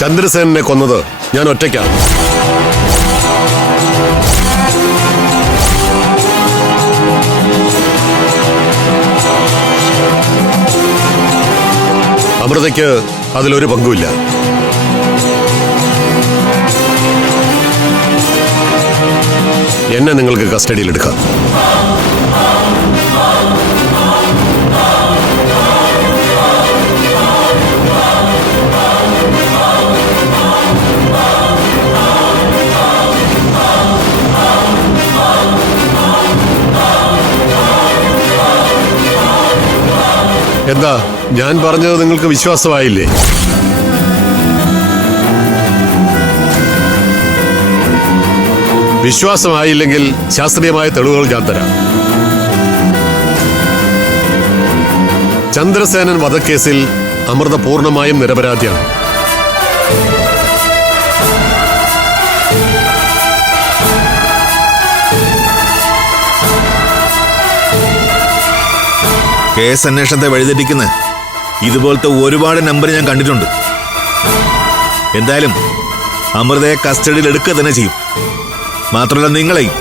ചന്ദ്രസേനെ കൊന്നത് ഞാൻ ഒറ്റയ്ക്കാണ്. അമൃതയ്ക്ക് അതിലൊരു പങ്കുമില്ല. എന്നെ നിങ്ങൾക്ക് കസ്റ്റഡിയിൽ എടുക്കാം എന്താ? ഞാൻ പറഞ്ഞത് നിങ്ങൾക്ക് വിശ്വാസമായില്ലേ? വിശ്വാസമായില്ലെങ്കിൽ ശാസ്ത്രീയമായ തെളിവുകൾ ഞാൻ തരാം. ചന്ദ്രസേനൻ വധക്കേസിൽ അമൃത പൂർണമായും നിരപരാധിയാണ്. കേസ് അന്വേഷണത്തെ വഴിതെറ്റിക്കുന്ന ഇതുപോലത്തെ ഒരുപാട് നമ്പർ ഞാൻ കണ്ടിട്ടുണ്ട്. എന്തായാലും അമൃതയെ കസ്റ്റഡിയിൽ എടുക്കുക തന്നെ ചെയ്യും. മാത്രമല്ല നിങ്ങളെയും.